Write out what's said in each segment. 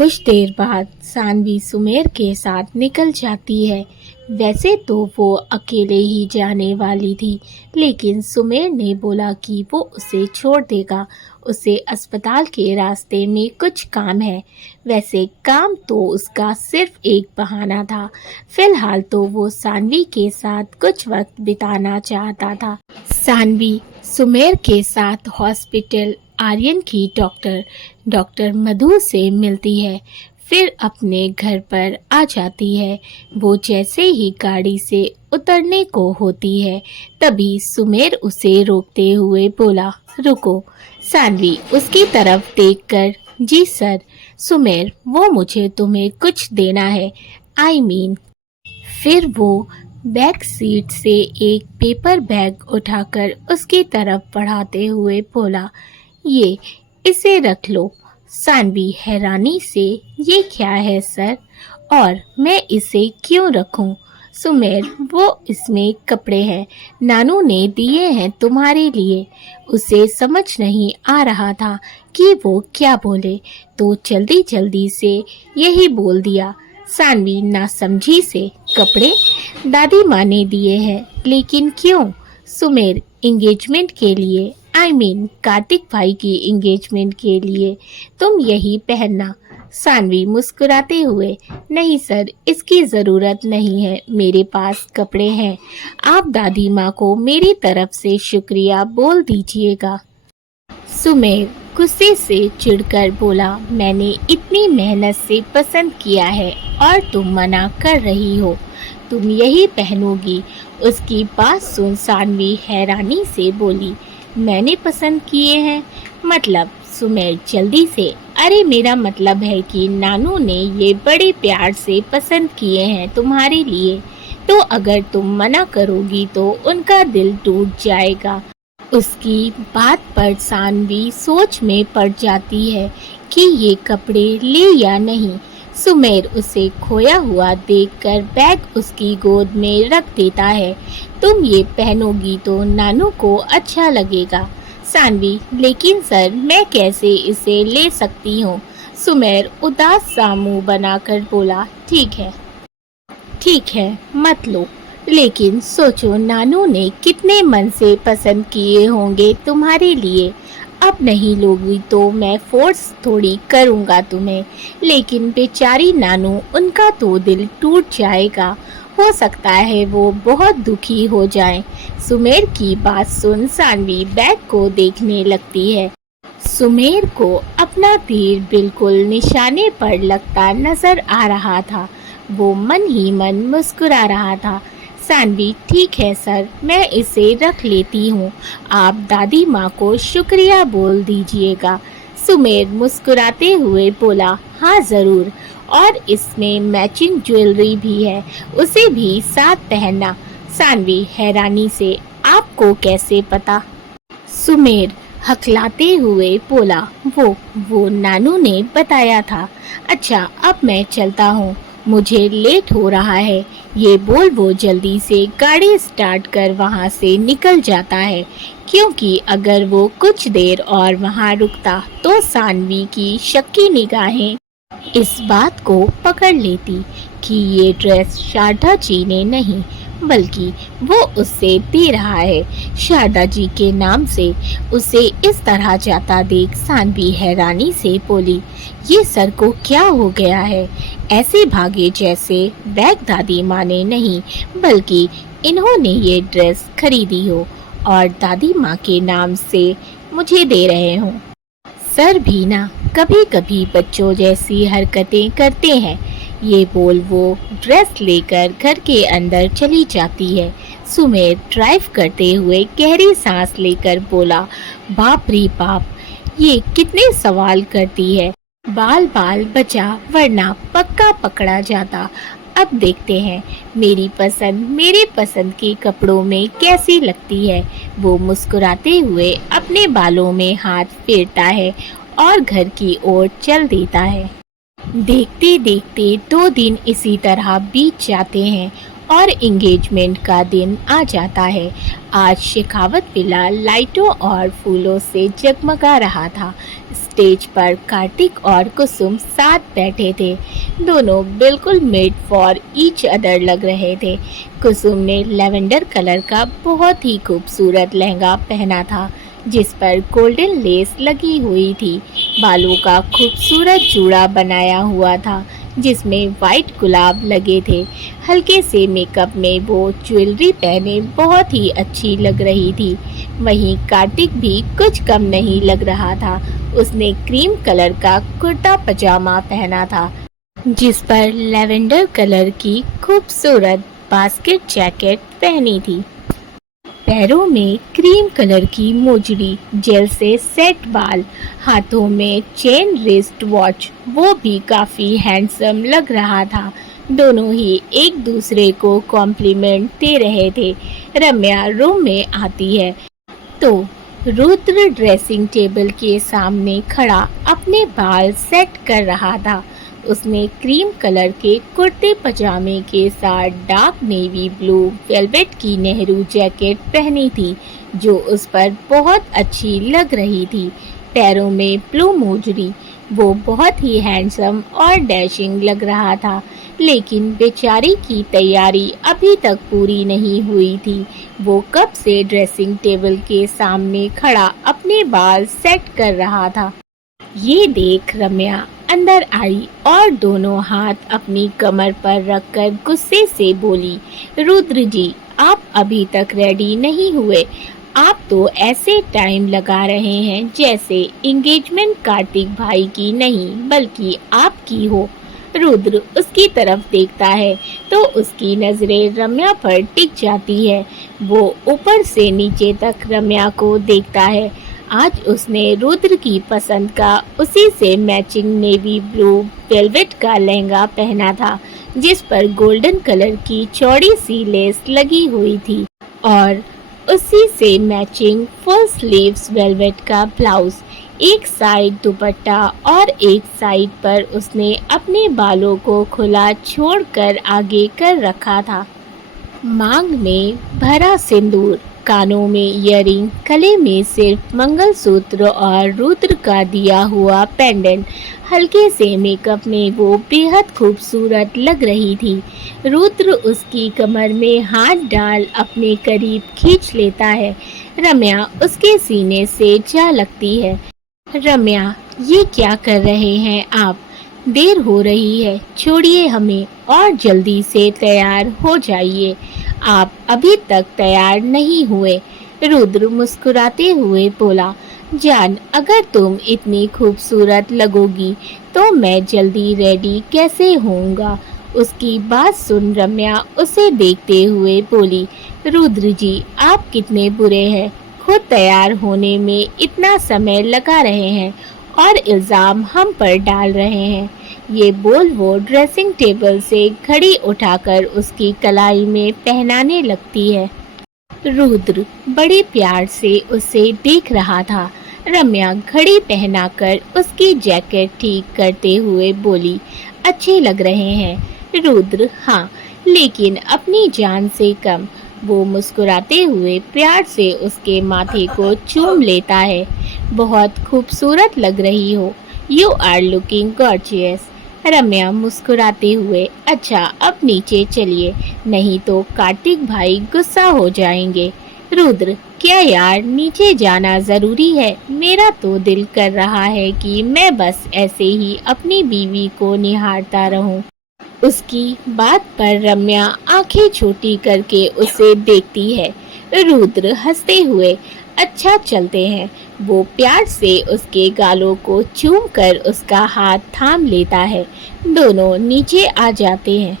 कुछ देर बाद सानवी सुमेर के साथ निकल जाती है। वैसे तो वो अकेले ही जाने वाली थी, लेकिन सुमेर ने बोला कि वो उसे छोड़ देगा। उसे अस्पताल के रास्ते में कुछ काम है। वैसे काम तो उसका सिर्फ एक बहाना था। फिलहाल तो वो सानवी के साथ कुछ वक्त बिताना चाहता था। सानवी सुमेर के साथ हॉस्पिटल आर्यन की डॉक्टर मधु से मिलती है, फिर अपने घर पर आ जाती है। वो जैसे ही गाड़ी से उतरने को होती है, तभी सुमेर उसे रोकते हुए बोला, रुको। सानवी उसकी तरफ देखकर, जी सर। सुमेर, वो मुझे तुम्हें कुछ देना है। फिर वो बैक सीट से एक पेपर बैग उठाकर उसकी तरफ बढ़ाते हुए बोला, ये इसे रख लो। सानवी हैरानी से, ये क्या है सर, और मैं इसे क्यों रखूं? सुमेर, वो इसमें कपड़े हैं, नानू ने दिए हैं तुम्हारे लिए। उसे समझ नहीं आ रहा था कि वो क्या बोले, तो जल्दी जल्दी से यही बोल दिया। सानवी नासमझी से, कपड़े दादी माँ ने दिए हैं, लेकिन क्यों? सुमेर, एंगेजमेंट के लिए, कार्तिक भाई की एंगेजमेंट के लिए तुम यही पहनना। सानवी मुस्कुराते हुए, नहीं सर, इसकी ज़रूरत नहीं है, मेरे पास कपड़े हैं। आप दादी माँ को मेरी तरफ से शुक्रिया बोल दीजिएगा। सुमेर गुस्से से चिढ़कर बोला, मैंने इतनी मेहनत से पसंद किया है और तुम मना कर रही हो। तुम यही पहनोगी। उसकी बात सुन सानवी हैरानी से बोली, मैंने पसंद किए हैं मतलब? सुमेर जल्दी से, अरे मेरा मतलब है कि नानू ने ये बड़े प्यार से पसंद किए हैं तुम्हारे लिए, तो अगर तुम मना करोगी तो उनका दिल टूट जाएगा। उसकी बात पर सानवी सोच में पड़ जाती है कि ये कपड़े ले या नहीं। सुमेर उसे खोया हुआ देखकर बैग उसकी गोद में रख देता है। तुम ये पहनोगी तो नानू को अच्छा लगेगा। सानवी, लेकिन सर, मैं कैसे इसे ले सकती हूँ? सुमेर उदास सा मुंह बनाकर बोला, ठीक है, मत लो। लेकिन सोचो, नानू ने कितने मन से पसंद किए होंगे तुम्हारे लिए। अब नहीं लोगी तो मैं फोर्स थोड़ी करूँगा तुम्हें। लेकिन बेचारी नानू, उनका तो दिल टूट जाएगा। हो सकता है वो बहुत दुखी हो जाएं। सुमेर की बात सुन सानवी बैग को देखने लगती है। सुमेर को अपना तीर बिल्कुल निशाने पर लगता नजर आ रहा था। वो मन ही मन मुस्कुरा रहा था। सानवी, ठीक है सर, मैं इसे रख लेती हूँ। आप दादी माँ को शुक्रिया बोल दीजिएगा। सुमेर मुस्कुराते हुए बोला, हाँ ज़रूर, और इसमें मैचिंग ज्वेलरी भी है, उसे भी साथ पहनना। सानवी हैरानी से, आपको कैसे पता? सुमेर हकलाते हुए बोला, वो नानू ने बताया था। अच्छा, अब मैं चलता हूँ, मुझे लेट हो रहा है। ये बोल वो जल्दी से गाड़ी स्टार्ट कर वहाँ से निकल जाता है, क्योंकि अगर वो कुछ देर और वहाँ रुकता तो सानवी की शक्की निगाहें इस बात को पकड़ लेती कि ये ड्रेस शारदा जी ने नहीं, बल्कि वो उससे दे रहा है। शारदा जी के नाम से उसे इस तरह जाता देख सानवी हैरानी से बोली, ये सर को क्या हो गया है? ऐसे भागे जैसे बैग दादी माँ ने नहीं, बल्कि इन्होंने ये ड्रेस खरीदी हो और दादी माँ के नाम से मुझे दे रहे हो। सर भी ना कभी कभी बच्चों जैसी हरकतें करते हैं। ये बोल वो ड्रेस लेकर घर के अंदर चली जाती है। सुमेर ड्राइव करते हुए गहरी सांस लेकर बोला, बाप रे बाप, ये कितने सवाल करती है। बाल बाल बचा, वरना पक्का पकड़ा जाता। अब देखते हैं मेरी पसंद मेरे पसंद के कपड़ों में कैसी लगती है। वो मुस्कुराते हुए अपने बालों में हाथ फेरता है और घर की ओर चल देता है। देखते देखते 2 दिन इसी तरह बीत जाते हैं और एंगेजमेंट का दिन आ जाता है। आज शेखावत विला लाइटों और फूलों से जगमगा रहा था। स्टेज पर कार्तिक और कुसुम साथ बैठे थे। दोनों बिल्कुल मेड फॉर ईच अदर लग रहे थे। कुसुम ने लेवेंडर कलर का बहुत ही खूबसूरत लहंगा पहना था, जिस पर गोल्डन लेस लगी हुई थी। बालों का खूबसूरत जूड़ा बनाया हुआ था, जिसमें वाइट गुलाब लगे थे। हल्के से मेकअप में वो ज्वेलरी पहने बहुत ही अच्छी लग रही थी। वहीं कार्तिक भी कुछ कम नहीं लग रहा था। उसने क्रीम कलर का कुर्ता पजामा पहना था, जिस पर लेवेंडर कलर की खूबसूरत बास्केट जैकेट पहनी थी। पैरों में क्रीम कलर की मोजड़ी, जेल से सेट बाल, हाथों में चेन रिस्ट वॉच, वो भी काफी हैंडसम लग रहा था। दोनों ही एक दूसरे को कॉम्प्लीमेंट दे रहे थे। रम्या रूम में आती है तो रुद्र ड्रेसिंग टेबल के सामने खड़ा अपने बाल सेट कर रहा था। उसने क्रीम कलर के कुर्ते पजामे के साथ डार्क नेवी ब्लू वेलवेट की नेहरू जैकेट पहनी थी, जो उस पर बहुत अच्छी लग रही थी। पैरों में ब्लू मोजड़ी, वो बहुत ही हैंडसम और डैशिंग लग रहा था। लेकिन बेचारी की तैयारी अभी तक पूरी नहीं हुई थी। वो कब से ड्रेसिंग टेबल के सामने खड़ा अपने बाल सेट कर रहा था। ये देख रम्या अंदर आई और दोनों हाथ अपनी कमर पर रखकर गुस्से से बोली, रुद्र जी, आप अभी तक रेडी नहीं हुए। आप तो ऐसे टाइम लगा रहे हैं जैसे एंगेजमेंट कार्तिक भाई की नहीं बल्कि आपकी हो। रुद्र उसकी तरफ देखता है तो उसकी नजरें रम्या पर टिक जाती है। वो ऊपर से नीचे तक रम्या को देखता है। आज उसने रुद्र की पसंद का उसी से मैचिंग नेवी ब्लू वेलवेट का लहंगा पहना था, जिस पर गोल्डन कलर की चौड़ी सी लेस लगी हुई थी और उसी से मैचिंग फुल स्लीव्स वेलवेट का ब्लाउज। एक साइड दुपट्टा और एक साइड पर उसने अपने बालों को खुला छोड़कर आगे कर रखा था। मांग में भरा सिंदूर, कानों में इयररिंग, गले में सिर्फ मंगलसूत्र और रुद्र का दिया हुआ पेंडेंट। हल्के से मेकअप में वो बेहद खूबसूरत लग रही थी। रुद्र उसकी कमर में हाथ डाल अपने करीब खींच लेता है। रम्या उसके सीने से जा लगती है। रम्या, ये क्या कर रहे हैं आप? देर हो रही है, छोड़िए हमें और जल्दी से तैयार हो जाइए। आप अभी तक तैयार नहीं हुए। रुद्र मुस्कुराते हुए बोला, जान, अगर तुम इतनी खूबसूरत लगोगी तो मैं जल्दी रेडी कैसे होऊंगा? उसकी बात सुन रम्या उसे देखते हुए बोली, रुद्र जी, आप कितने बुरे हैं। खुद तैयार होने में इतना समय लगा रहे हैं और इल्ज़ाम हम पर डाल रहे हैं। ये बोल वो ड्रेसिंग टेबल से घड़ी उठाकर उसकी कलाई में पहनाने लगती है। रुद्र बड़े प्यार से उसे देख रहा था। रम्या घड़ी पहनाकर उसकी जैकेट ठीक करते हुए बोली, अच्छे लग रहे हैं। रुद्र, हाँ, लेकिन अपनी जान से कम। वो मुस्कुराते हुए प्यार से उसके माथे को चूम लेता है। बहुत खूबसूरत लग रही हो। You are looking gorgeous. Ramya मुस्कुराते हुए, अच्छा अब नीचे चलिए, नहीं तो कार्तिक भाई गुस्सा हो जाएंगे। रुद्र, क्या यार, नीचे जाना जरूरी है? मेरा तो दिल कर रहा है कि मैं बस ऐसे ही अपनी बीवी को निहारता रहूं। उसकी बात पर रम्या आंखें छोटी करके उसे देखती है। रुद्र हंसते हुए, अच्छा चलते हैं। वो प्यार से उसके गालों को चूम कर उसका हाथ थाम लेता है। दोनों नीचे आ जाते हैं।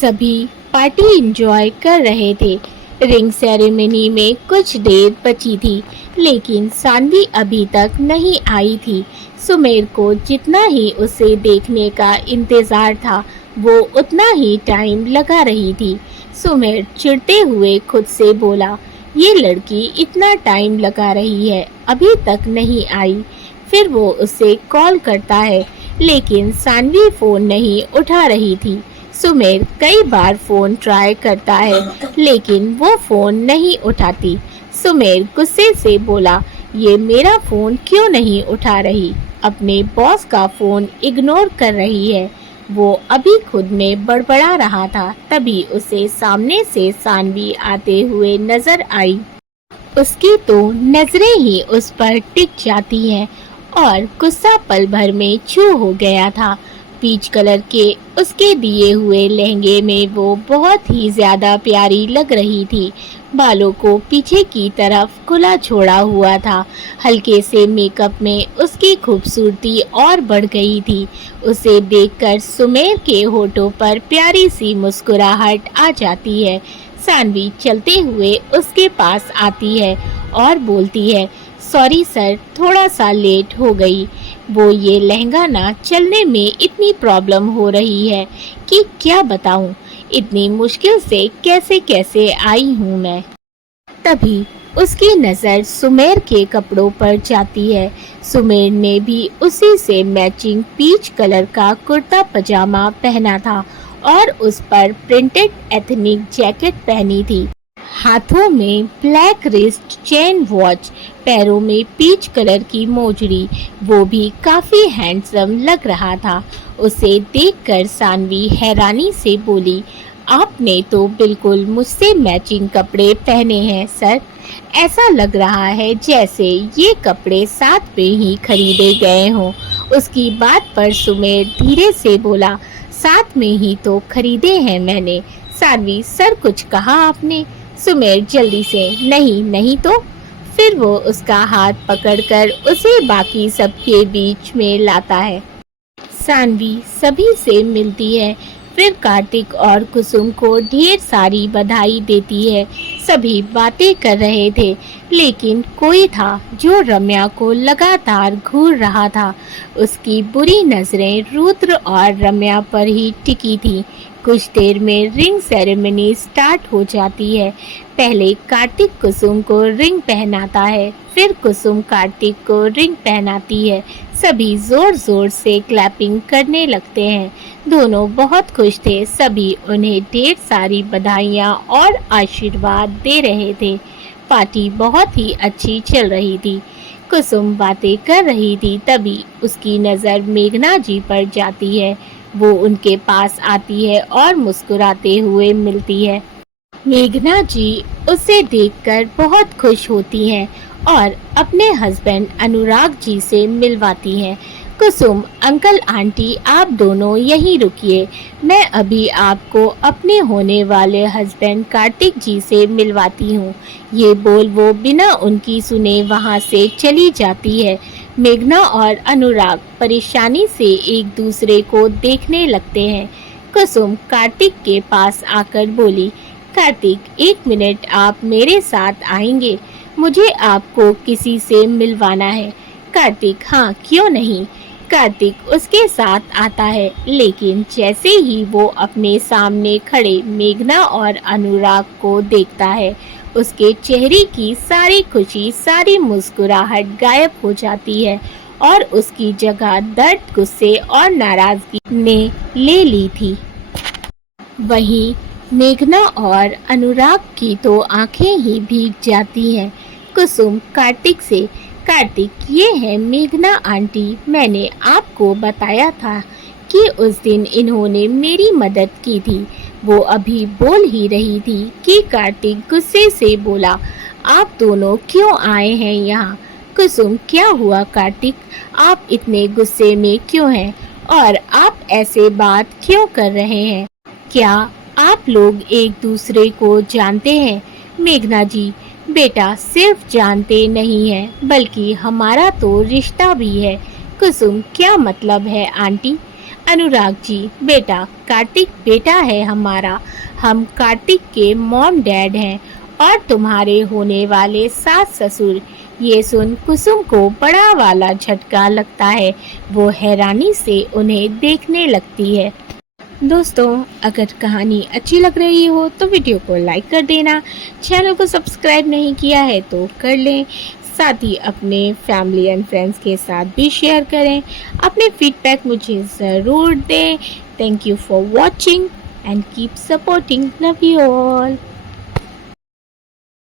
सभी पार्टी एंजॉय कर रहे थे। रिंग सेरेमनी में कुछ देर बची थी, लेकिन सानवी अभी तक नहीं आई थी। सुमेर को जितना ही उसे देखने का इंतजार था, वो उतना ही टाइम लगा रही थी। सुमेर चिढ़ते हुए खुद से बोला, ये लड़की इतना टाइम लगा रही है, अभी तक नहीं आई। फिर वो उसे कॉल करता है, लेकिन सानवी फोन नहीं उठा रही थी। सुमेर कई बार फोन ट्राई करता है, लेकिन वो फोन नहीं उठाती। सुमेर गुस्से से बोला, ये मेरा फोन क्यों नहीं उठा रही? अपने बॉस का फ़ोन इग्नोर कर रही है। वो अभी खुद में बड़बड़ा रहा था, तभी उसे सामने से सानवी आते हुए नजर आई। उसकी तो नजरें ही उस पर टिक जाती हैं और गुस्सा पल भर में छू हो गया था। पीच कलर के उसके दिए हुए लहंगे में वो बहुत ही ज्यादा प्यारी लग रही थी। बालों को पीछे की तरफ खुला छोड़ा हुआ था। हल्के से मेकअप में उसकी खूबसूरती और बढ़ गई थी। उसे देखकर सुमेर के होठों पर प्यारी सी मुस्कुराहट आ जाती है। सानवी चलते हुए उसके पास आती है और बोलती है, सॉरी सर, थोड़ा सा लेट हो गई। वो ये लहंगा ना चलने में इतनी प्रॉब्लम हो रही है कि क्या बताऊं, इतनी मुश्किल से कैसे कैसे आई हूं मैं। तभी उसकी नज़र सुमेर के कपड़ों पर जाती है। सुमेर ने भी उसी से मैचिंग पीच कलर का कुर्ता पजामा पहना था और उस पर प्रिंटेड एथनिक जैकेट पहनी थी। हाथों में ब्लैक रिस्ट चेन वॉच, पैरों में पीच कलर की मोजड़ी, वो भी काफी हैंडसम लग रहा था। उसे देखकर सानवी हैरानी से बोली, आपने तो बिल्कुल मुझसे मैचिंग कपड़े पहने हैं सर। ऐसा लग रहा है जैसे ये कपड़े साथ में ही खरीदे गए हों। उसकी बात पर सुमेर धीरे से बोला, साथ में ही तो खरीदे हैं मैंने। सानवी, सर कुछ कहा आपने? सुमेर जल्दी से, नहीं नहीं तो। फिर वो उसका हाथ पकड़कर उसे बाकी सबके बीच में लाता है। सानवी सभी से मिलती है, फिर कार्तिक और कुसुम को ढेर सारी बधाई देती है। सभी बातें कर रहे थे, लेकिन कोई था जो रम्या को लगातार घूर रहा था। उसकी बुरी नजरें रुद्र और रम्या पर ही टिकी थी। कुछ देर में रिंग सेरेमनी स्टार्ट हो जाती है। पहले कार्तिक कुसुम को रिंग पहनाता है, फिर कुसुम कार्तिक को रिंग पहनाती है। सभी जोर जोर से क्लैपिंग करने लगते हैं। दोनों बहुत खुश थे। सभी उन्हें ढेर सारी बधाइयाँ और आशीर्वाद दे रहे थे। पार्टी बहुत ही अच्छी चल रही थी। कुसुम बातें कर रही थी, तभी उसकी नज़र मेघना जी पर जाती है। वो उनके पास आती है और मुस्कुराते हुए मिलती है। मेघना जी उसे देखकर बहुत खुश होती हैं और अपने हस्बैंड अनुराग जी से मिलवाती हैं। कुसुम, अंकल आंटी आप दोनों यहीं रुकिए, मैं अभी आपको अपने होने वाले हस्बैंड कार्तिक जी से मिलवाती हूँ। ये बोल वो बिना उनकी सुने वहाँ से चली जाती है। मेघना और अनुराग परेशानी से एक दूसरे को देखने लगते हैं। कुसुम कार्तिक के पास आकर बोली, कार्तिक, एक मिनट आप मेरे साथ आएंगे? मुझे आपको किसी से मिलवाना है। कार्तिक, हाँ क्यों नहीं। कार्तिक उसके साथ आता है, लेकिन जैसे ही वो अपने सामने खड़े मेघना और अनुराग को देखता है, उसके चेहरे की सारी खुशी, सारी मुस्कुराहट गायब हो जाती है और उसकी जगह दर्द, गुस्से और नाराजगी ने ले ली थी। वहीं मेघना और अनुराग की तो आंखें ही भीग जाती हैं। कुसुम कार्तिक से, कार्तिक, ये है मेघना आंटी, मैंने आपको बताया था कि उस दिन इन्होंने मेरी मदद की थी। वो अभी बोल ही रही थी कि कार्तिक गुस्से से बोला, आप दोनों क्यों आए हैं यहाँ? कुसुम, क्या हुआ कार्तिक, आप इतने गुस्से में क्यों हैं और आप ऐसे बात क्यों कर रहे हैं? क्या आप लोग एक दूसरे को जानते हैं? मेघना जी, बेटा सिर्फ जानते नहीं हैं, बल्कि हमारा तो रिश्ता भी है। कुसुम, क्या मतलब है आंटी? अनुराग जी, बेटा कार्तिक बेटा है हमारा, हम कार्तिक के मॉम डैड हैं और तुम्हारे होने वाले सास ससुर। ये सुन कुसुम को बड़ा वाला झटका लगता है। वो हैरानी से उन्हें देखने लगती है। दोस्तों, अगर कहानी अच्छी लग रही हो तो वीडियो को लाइक कर देना। चैनल को सब्सक्राइब नहीं किया है तो कर लें। साथ ही अपने फैमिली एंड फ्रेंड्स के साथ भी शेयर करें। अपने फीडबैक मुझे ज़रूर दें। Thank you for watching and keep supporting. Love you all.